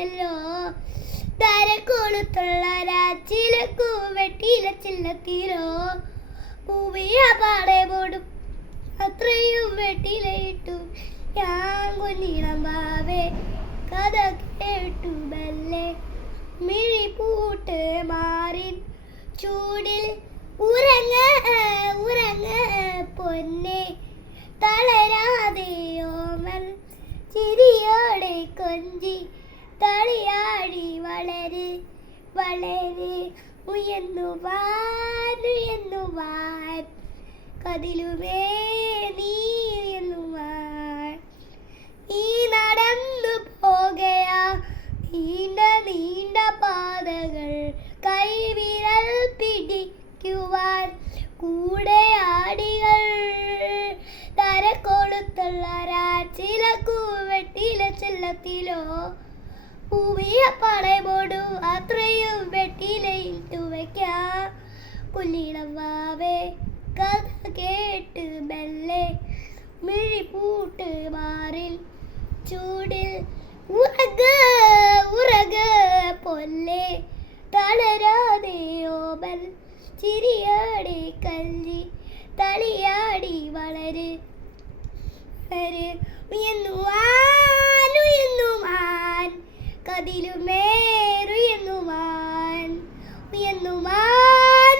പോയല്ലോ തരക്കൊളുത്തുള്ള രാച്ചിലക്കു വെട്ടിയില ചില്ലത്തിലോ പൂവിയ പാടെ പോടും അത്രയും വെട്ടിയിലയിട്ടു ഞാൻ കുഞ്ഞിളം വാവേ കഥ കേട്ടു മെല്ലെ മിഴി പൂട്ട് മാറിൻ ചൂടിൽ ഉറങ്ങ ഉറങ്ങ പൊന്നെ തളരാതെയോമൽ ചിരിയോടെ കൊഞ്ചി തളിയാടി വളര് വളര് ഉയർന്നുവാൻ കതിലുമേ നീ ഉയർന്നുവാൻ നീ നടന്നു പോകയാ നീണ്ട നീണ്ട പാതകൾ കൈവിരൽ പിടിക്കുവാൻ കൂടെ ആടികൾ തരക്കൊളുത്തുള്ള രാച്ചിലക്കു വെട്ടിയില ചെല്ലത്തിലോ പൂവിയ പടപോടു അത്രയും വെട്ടിയിലയിട്ടു വയ്ക്കാം കുഞ്ഞിളം വാവേ കഥ കേട്ട് മെല്ലെ മിഴി പൂട്ട് മാറിൽ ചൂടിൽ ഉറക ഉറക പൊല്ലേ തളരാതെയോമൽ ചിരിയാടി കഞ്ചി തളിയാടി വളര് ഉയർന്നുവാൻ കതിലുമേറുയർന്നുവാൻ ഉയർന്നുവാൻ